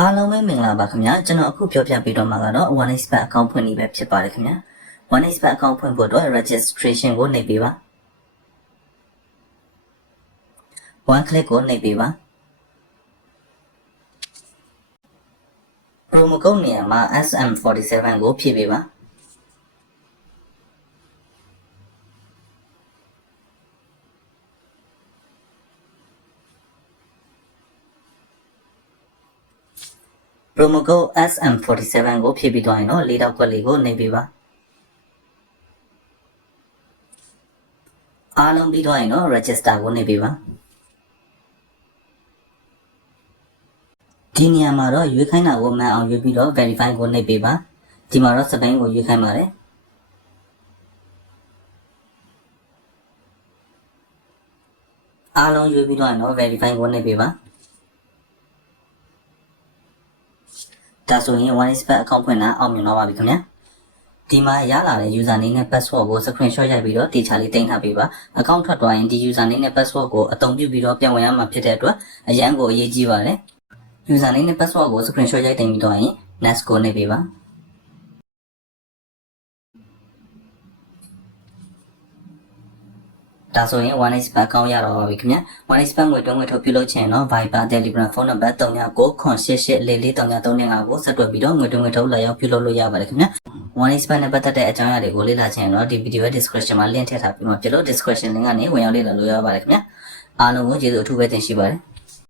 အားလုံးပဲမင်္ဂလာပါခင်ဗျာကျွန်တော်အခုပြောပြပေးတော့မှာကတော့ OneXpert account ဖွင့်နေပဲဖြစ်ပါတယ်ခင်ဗျာ OneXpert account ဖွင့်ဖို့အတွက် registration ကိုနှိပ်ပေးပါ one click ကိုနှိပ်ပေးပါ promo code နေရာမှာ SM47 ကိုဖြည့်ပေးပါpromo code SM47 ကိုဖြည့်ပြီးသွားရင်တော့လေးတောက်ကွက်လေးကိုနှိပ်ပေးပါအားလုံးပြီးတော့ရင်တော့ register ကိုနှိပ်ပေးပါဒီနေရာမှာတော့ရွေးခိုင်းတာကိုမှန်အောင်ရွေးပြီးတော့ verify ကိုနှိပ်ပေးပါဒီမှာတော့စပိန်ကိုရွေးခိုင်းပါတယ်အားလုံးရွေးပြီးတော့ရင်တော့ verify ကိုနှိပ်ပေးပါဒါဆိုရင် OneXpert account ဖွင့်တာအောင်မြင်တော့ပါပြီခင်ဗျာဒီမှာရလာတဲ့ user name နဲ့ password ကို screenshot ရိုက်ပြီးတော့တေချာလေးတင်ထားပေးပါ account ထွက်သွားရင်ဒီ user name နဲ့ password ကိုအသုံးပြုပြီးတော့ပြန်ဝင်ရမှာဖြစ်တဲ့အတွက်အရန်ကိုအရေးကြီးပါတယ် user name နဲ့ password ကို screenshot ရိုက်တင်ပြီးတော့ရင် next ကိုနှိပ်ပေးပါဒါဆိုရင် OneXpert account ရတော့ပါပြီခင်ဗျာ OneXpert ငွေထုတ်ပြုလုပ်ချင်တော့ Viber Telegram ဖုန်းနံပါတ်3998833335ကိုဆက်သွယ်ပြီးတော့ငွေထုတ်လာရောက်ပြုလုပ်လို့ရပါတယ်ခင်ဗျာ OneXpert နဲ့ပတ်သက်တဲ့အကြောင်းအရာတွေကိုလေ့လာချင်တော့ဒီ video ရဲ့ description မှာ link ထည့်ထားပြီးမှဖြစ်လို့ description link ကနေဝင်ရောက်လေ့လာလို့ရပါတယ်ခင်ဗျာအားလုံးကိုကျေးဇူးအထူးပဲတင်ရှိပါတယ်